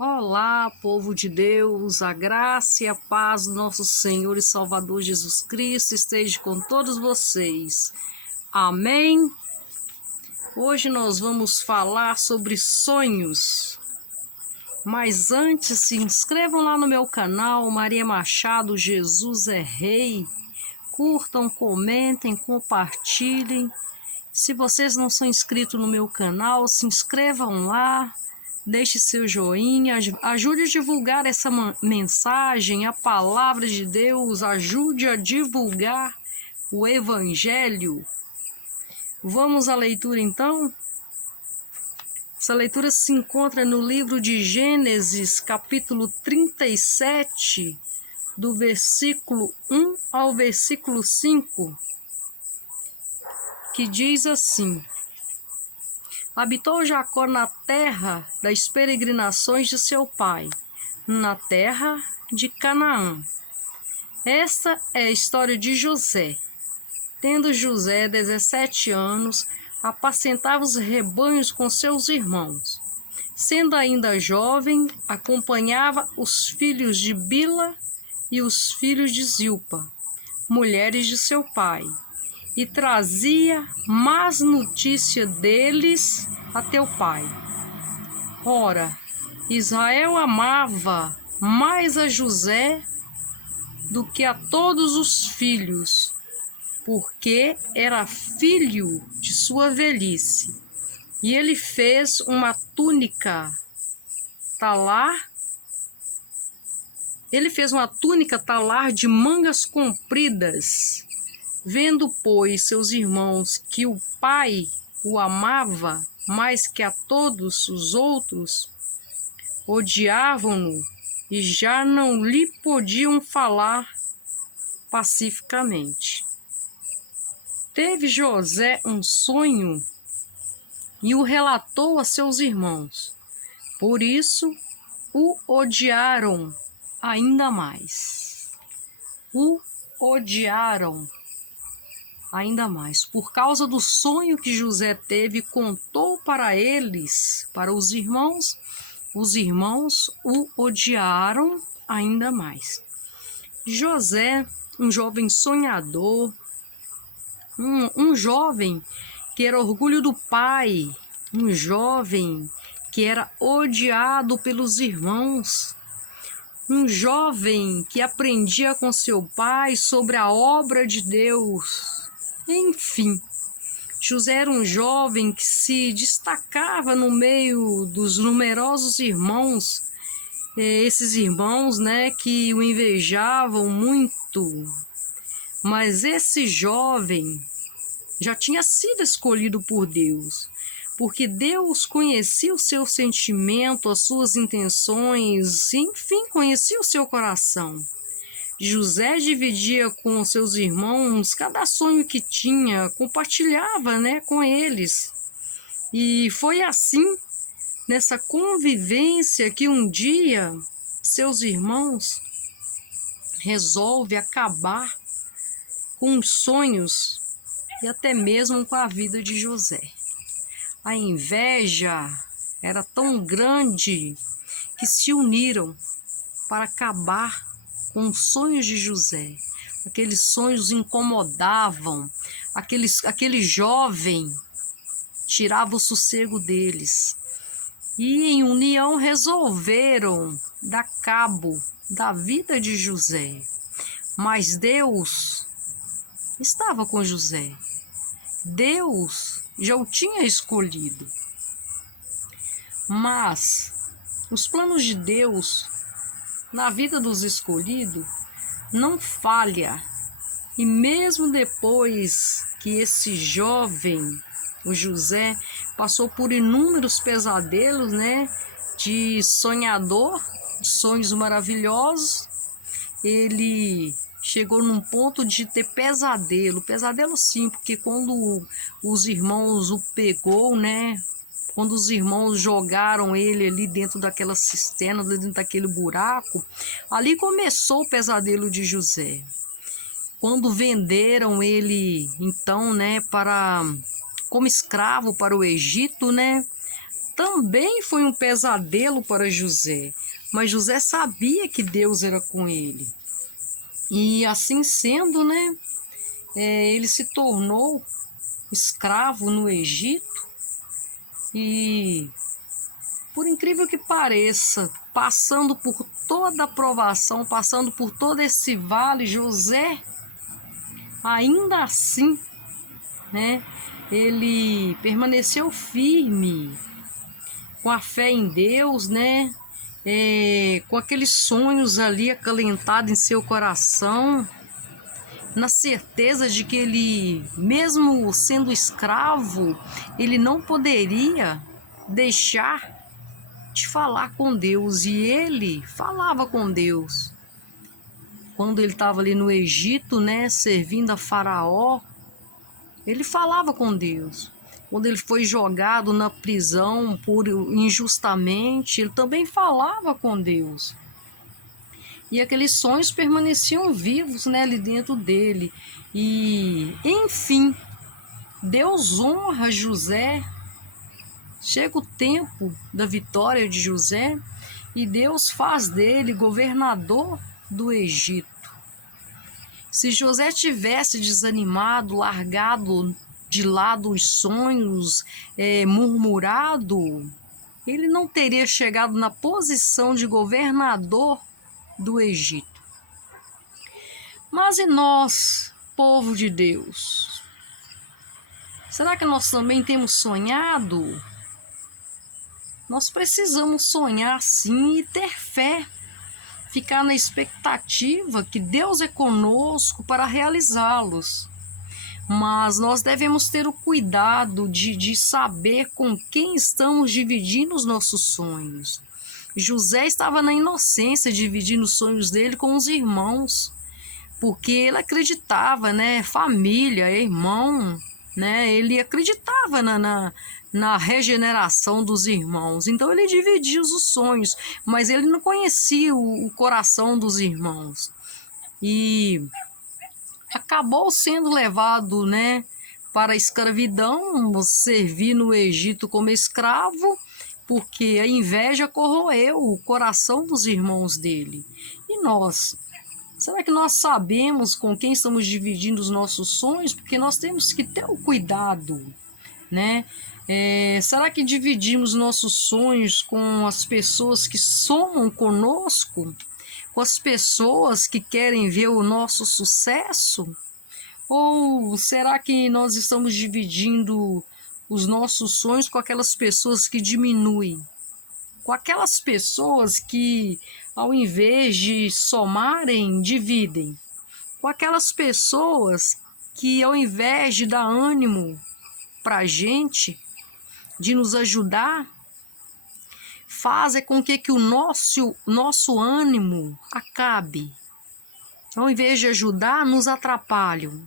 Olá, povo de Deus, a graça e a paz do nosso Senhor e Salvador Jesus Cristo esteja com todos vocês. Amém? Hoje nós vamos falar sobre sonhos. Mas antes, se inscrevam lá no meu canal, Maria Machado, Jesus é Rei. Curtam, comentem, compartilhem. Se vocês não são inscritos no meu canal, se inscrevam lá. Deixe seu joinha, ajude a divulgar essa mensagem, a palavra de Deus, ajude a divulgar o Evangelho. Vamos à leitura então? Essa leitura se encontra no livro de Gênesis, capítulo 37, do versículo 1 ao versículo 5, que diz assim: Habitou Jacó na terra das peregrinações de seu pai, na terra de Canaã. Esta é a história de José. Tendo José 17 anos, apacentava os rebanhos com seus irmãos. Sendo ainda jovem, acompanhava os filhos de Bila e os filhos de Zilpa, mulheres de seu pai, e trazia más notícia deles a teu pai. Ora, Israel amava mais a José do que a todos os filhos, porque era filho de sua velhice. E ele fez uma túnica talar. Talar de mangas compridas. Vendo, pois, seus irmãos que o pai o amava mais que a todos os outros, odiavam-no e já não lhe podiam falar pacificamente. Teve José um sonho e o relatou a seus irmãos. Por isso, o odiaram ainda mais. Por causa do sonho que José teve, contou para eles, para os irmãos o odiaram ainda mais. José, um jovem sonhador, um jovem que era orgulho do pai, um jovem que era odiado pelos irmãos, um jovem que aprendia com seu pai sobre a obra de Deus. Enfim, José era um jovem que se destacava no meio dos numerosos irmãos, esses irmãos, que o invejavam muito. Mas esse jovem já tinha sido escolhido por Deus, porque Deus conhecia o seu sentimento, as suas intenções, enfim, conhecia o seu coração. José dividia com seus irmãos cada sonho que tinha, compartilhava, com eles. E foi assim, nessa convivência, que um dia seus irmãos resolvem acabar com os sonhos e até mesmo com a vida de José. A inveja era tão grande que se uniram para acabar com os sonhos de José. Aqueles sonhos incomodavam, aquele jovem tirava o sossego deles. E em união resolveram dar cabo da vida de José. Mas Deus estava com José. Deus já o tinha escolhido. Mas os planos de Deus na vida dos escolhidos não falha. E mesmo depois que esse jovem, o José, passou por inúmeros pesadelos, de sonhador, de sonhos maravilhosos, ele chegou num ponto de ter pesadelo sim, porque quando os irmãos o pegou, quando os irmãos jogaram ele ali dentro daquela cisterna, dentro daquele buraco, ali começou o pesadelo de José. Quando venderam ele, então, como escravo para o Egito, também foi um pesadelo para José, mas José sabia que Deus era com ele. E assim sendo, né, ele se tornou escravo no Egito e, por incrível que pareça, passando por toda a provação, passando por todo esse vale, José, ainda assim, né, ele permaneceu firme, com a fé em Deus, né, com aqueles sonhos ali acalentados em seu coração, na certeza de que ele, mesmo sendo escravo, ele não poderia deixar de falar com Deus, e ele falava com Deus. Quando ele estava ali no Egito, né, servindo a Faraó, ele falava com Deus. Quando ele foi jogado na prisão injustamente, ele também falava com Deus. E aqueles sonhos permaneciam vivos, né, ali dentro dele. E, enfim, Deus honra José. Chega o tempo da vitória de José e Deus faz dele governador do Egito. Se José tivesse desanimado, largado de lado os sonhos, murmurado, ele não teria chegado na posição de governador do Egito. Mas e nós, povo de Deus? Será que nós também temos sonhado? Nós precisamos sonhar sim e ter fé, ficar na expectativa que Deus é conosco para realizá-los. Mas nós devemos ter o cuidado de saber com quem estamos dividindo os nossos sonhos. José estava na inocência, dividindo os sonhos dele com os irmãos, porque ele acreditava, né, família, irmão, né, ele acreditava na regeneração dos irmãos. Então ele dividia os sonhos, mas ele não conhecia o coração dos irmãos. E acabou sendo levado, né, para a escravidão, servir no Egito como escravo, porque a inveja corroeu o coração dos irmãos dele. E nós? Será que nós sabemos com quem estamos dividindo os nossos sonhos? Porque nós temos que ter o cuidado, né? Será que dividimos nossos sonhos com as pessoas que somam conosco? Com as pessoas que querem ver o nosso sucesso? Ou será que nós estamos dividindo os nossos sonhos com aquelas pessoas que diminuem? Com aquelas pessoas que, ao invés de somarem, dividem? Com aquelas pessoas que, ao invés de dar ânimo para a gente, de nos ajudar, fazem com que o nosso ânimo acabe. Ao invés de ajudar, nos atrapalham.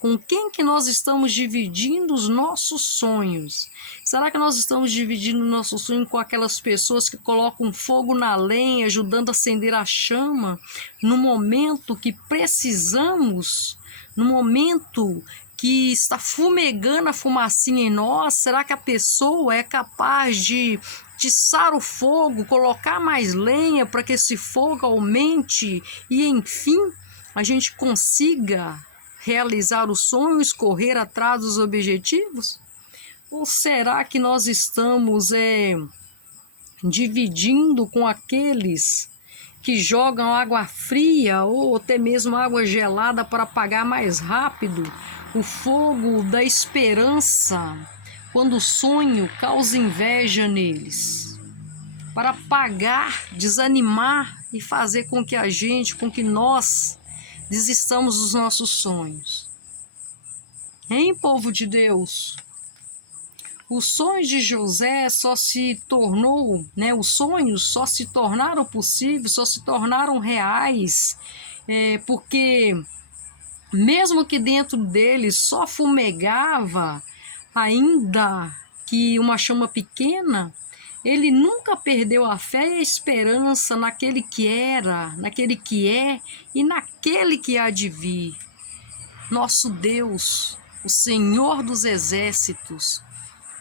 Com quem que nós estamos dividindo os nossos sonhos? Será que nós estamos dividindo o nosso sonho com aquelas pessoas que colocam fogo na lenha, ajudando a acender a chama, no momento que precisamos, no momento que está fumegando a fumacinha em nós? Será que a pessoa é capaz de tiçar o fogo, colocar mais lenha para que esse fogo aumente e, enfim, a gente consiga realizar os sonhos, correr atrás dos objetivos? Ou será que nós estamos dividindo com aqueles que jogam água fria ou até mesmo água gelada para apagar mais rápido o fogo da esperança, quando o sonho causa inveja neles, para apagar, desanimar e fazer com que nós desistamos dos nossos sonhos? Hein, povo de Deus? Os sonhos de José só se tornou, né? Os sonhos só se tornaram possíveis, só se tornaram reais, porque mesmo que dentro dele só fumegava, ainda que uma chama pequena, ele nunca perdeu a fé e a esperança naquele que era, naquele que é e naquele que há de vir. Nosso Deus, o Senhor dos Exércitos,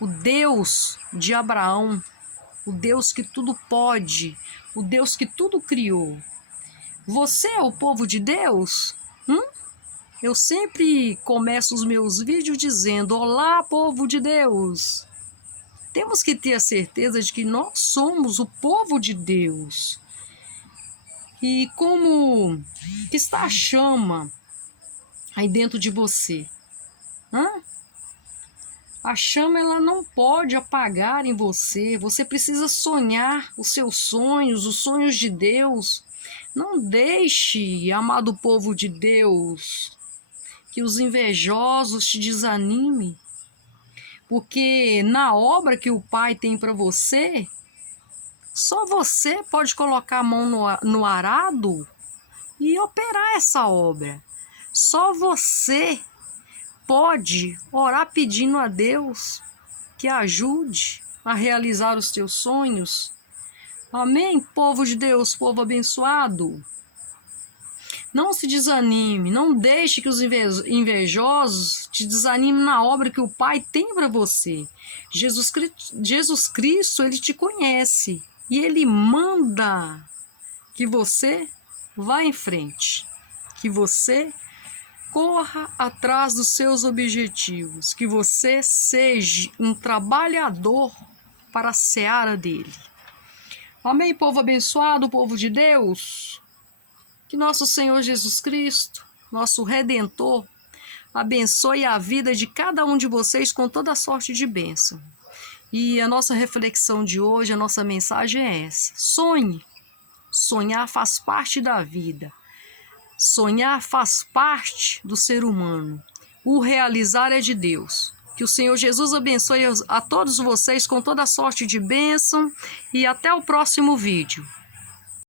o Deus de Abraão, o Deus que tudo pode, o Deus que tudo criou. Você é o povo de Deus? Eu sempre começo os meus vídeos dizendo: olá, povo de Deus. Temos que ter a certeza de que nós somos o povo de Deus. E como está a chama aí dentro de você? A chama, ela não pode apagar em você. Você precisa sonhar os seus sonhos, os sonhos de Deus. Não deixe, amado povo de Deus, que os invejosos te desanimem. Porque na obra que o Pai tem para você, só você pode colocar a mão no arado e operar essa obra. Só você pode orar pedindo a Deus que ajude a realizar os teus sonhos. Amém, povo de Deus, povo abençoado? Não se desanime, não deixe que os invejosos te desanimem na obra que o Pai tem para você. Jesus Cristo, Ele te conhece e Ele manda que você vá em frente, que você corra atrás dos seus objetivos, que você seja um trabalhador para a seara dele. Amém, povo abençoado, povo de Deus? Que nosso Senhor Jesus Cristo, nosso Redentor, abençoe a vida de cada um de vocês com toda sorte de bênção. E a nossa reflexão de hoje, a nossa mensagem é essa: sonhe. Sonhar faz parte da vida. Sonhar faz parte do ser humano. O realizar é de Deus. Que o Senhor Jesus abençoe a todos vocês com toda sorte de bênção e até o próximo vídeo.